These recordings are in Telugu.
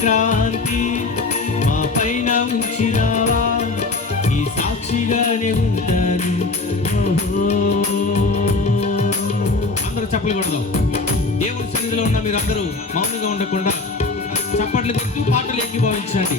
క్రాంతి మా పైన ఉంచినావా ఈ సాక్షిగానే ఉంటాను అందరూ చప్పలు కొడదాం. దేవుడి సన్నిధిలో ఉన్న మీరందరూ మౌనంగా ఉండకుండా చప్పట్లు కొడుతూ పాటలు ఎక్కి భావించండి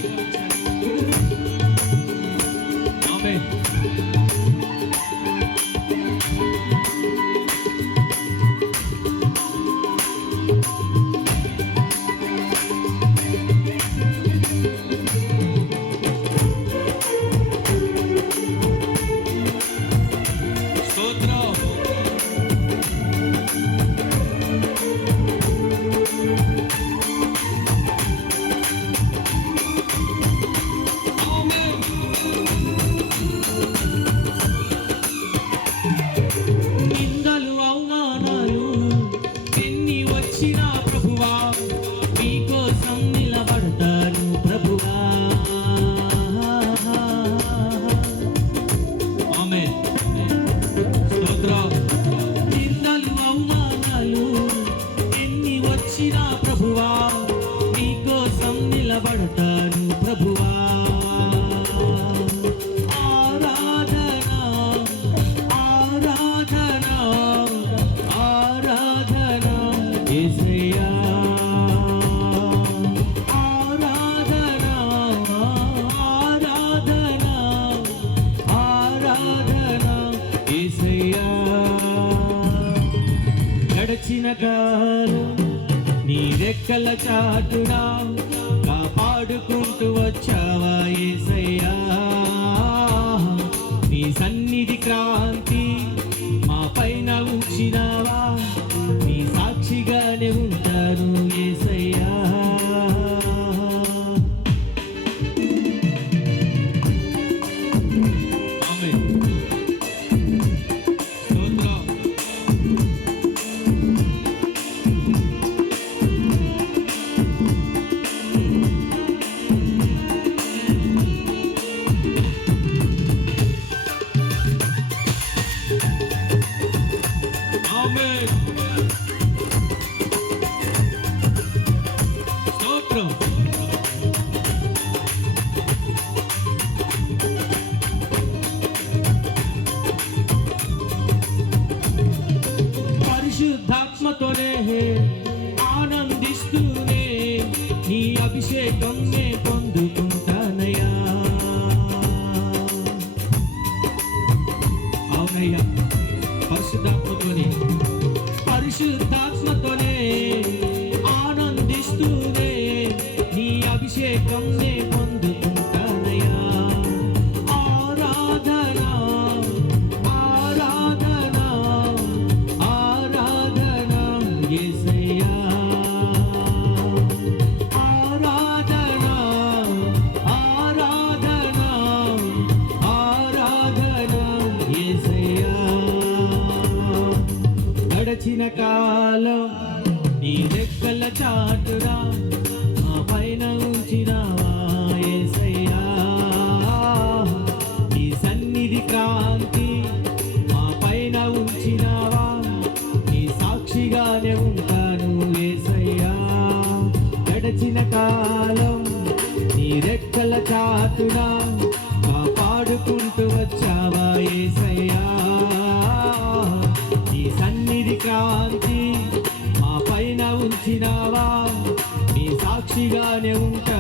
గడచిన కాలం నీ రెక్కల చాటుడా పరిశుద్ధాత్మతోనే ఆనందిస్తూనే నీ అభిషేకం నే పొందుకుంటానయ్యా. అవునయ్యా పరిశుద్ధాత్మతోనే పరిశుద్ధాత్మతోనే ఆనందిస్తూనే నీ అభిషేకం నే గడచిన కాలం నీ రెక్కల చాటురా మా పైన ఉంచినావా యేసయ్యా నీ సన్నిధి కాంతి మా పైన ఉంచినావా? నీ సాక్షిగానే ఉంటాను ఏసయ్యా. గడచిన కాలం నీ రెక్కల మా పాడుకుంటూ వచ్చావా ఏసయ్యా? సాక్షిగానే